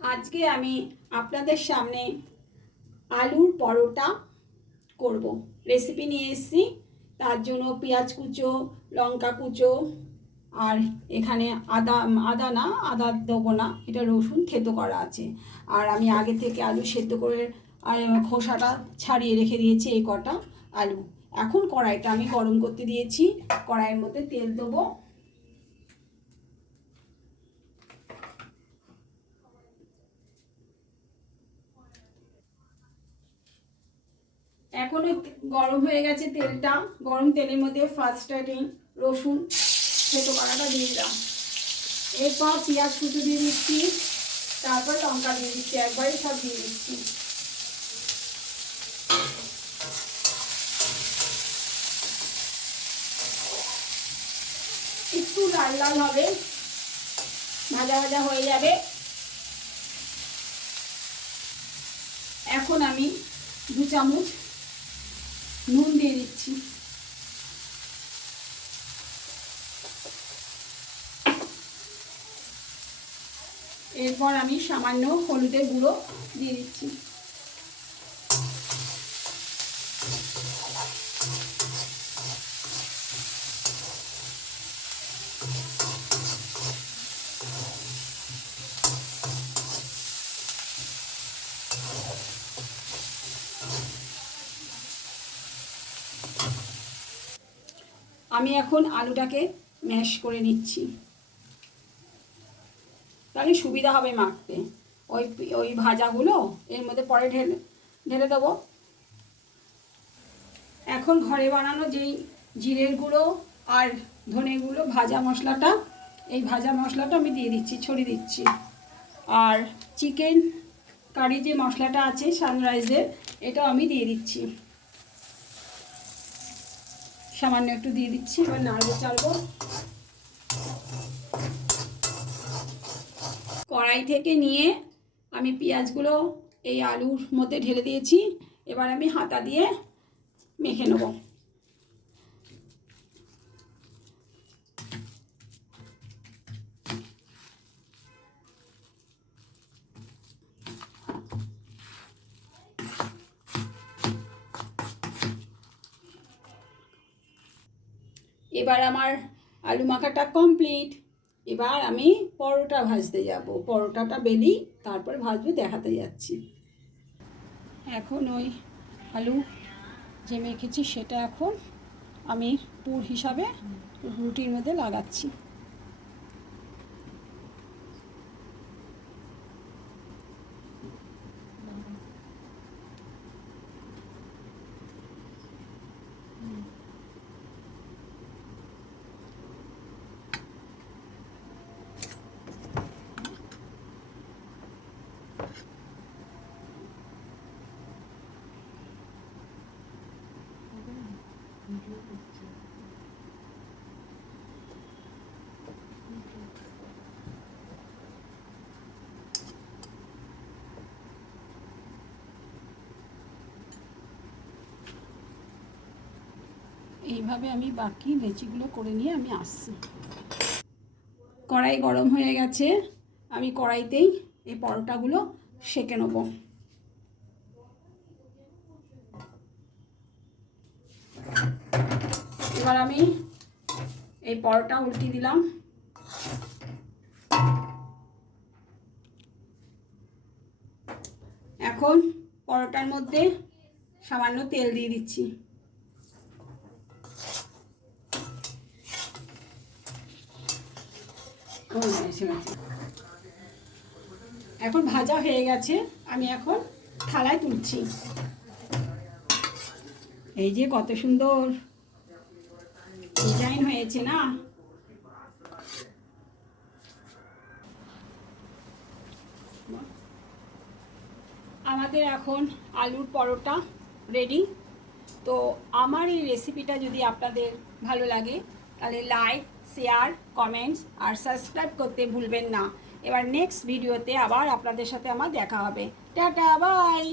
আজকে আমি আপনাদের সামনে আলুর পরোটা করব। রেসিপি নিয়ে এসেছি। তার জন্য পেঁয়াজ কুচো, লঙ্কা কুচো, আর এখানে আদা দেবো না, এটা রসুন থেতো করা আছে। আর আমি আগে থেকে আলু সেদ্ধ করে খোসাটা ছাড়িয়ে রেখে দিয়েছি এই কটা আলু। এখন কড়াইটা আমি গরম করতে দিয়েছি। কড়াইয়ের মধ্যে তেল দেবো। এখন গরম হয়ে গেছে তেলটা। গরম তেলের মধ্যে ফার্স্ট স্টার্টিং রসুন থেতো করাটা দিয়ে দিলাম। এরপর পেঁয়াজ কুচো দিয়ে দিচ্ছি, তারপর লঙ্কা দিয়ে দিচ্ছি, একবারে সব দিয়ে দিচ্ছি। একটু লাল লাল হবে, ভাজা ভাজা হয়ে যাবে। এখন আমি 2 চামচ নুন দিয়ে দিচ্ছি। এরপর আমি সামান্য হলুদের গুঁড়ো দিয়ে দিচ্ছি। আমি এখন আলুটাকে ম্যাশ করে নিচ্ছি, তাহলে সুবিধা হবে মাখতে। ওই ওই ভাজাগুলো এর মধ্যে পরে ঢেলে দেবো। এখন ঘরে বানানো যেই জিরের গুঁড়ো আর ধনে গুঁড়ো ভাজা মশলাটা, এই ভাজা মশলাটা আমি দিয়ে দিচ্ছি, ছড়িয়ে দিচ্ছি। আর চিকেন কারি যে মশলাটা আছে সানরাইজের, এটাও আমি দিয়ে দিচ্ছি। সামান্য একটু দিয়ে দিচ্ছি। এবার নাড়বো চাড়বো। কড়াই থেকে নিয়ে আমি পেঁয়াজগুলো এই আলুর মধ্যে ঢেলে দিয়েছি। এবার আমি হাতা দিয়ে মেখে নেব। এবার আমার আলু মাখাটা কমপ্লিট। এবার আমি পরোটা ভাজতে যাব। পরোটাটা বেলি তারপর ভাজবে, দেখাতে যাচ্ছি। এখন ওই আলু যে মেখেছি সেটা এখন আমি পুর হিসাবে রুটির মধ্যে লাগাচ্ছি। এইভাবে আমি বাকি লেচিগুলো করে নিয়ে আমি আসছি। কড়াই গরম হয়ে গেছে, আমি কড়াইতেই এই পরোটাগুলো সেঁকে নেব। এবার আমি এই পরোটা উল্টে দিলাম। এখন পরোটার মধ্যে সামান্য তেল দিয়ে দিচ্ছি। এখন ভাজা হয়ে গেছে, আমি এখন থালায় তুলছি। এই যে কত সুন্দর ডিজাইন হয়েছে না। আমাদের এখন আলুর পরোটা রেডি। তো আমার এই রেসিপিটা যদি আপনাদের ভালো লাগে তাহলে লাইক, শেয়ার, কমেন্টস আর সাবস্ক্রাইব করতে ভুলবেন না। এবার নেক্সট ভিডিওতে আবার আপনাদের সাথে আমার দেখা হবে। Tata, by.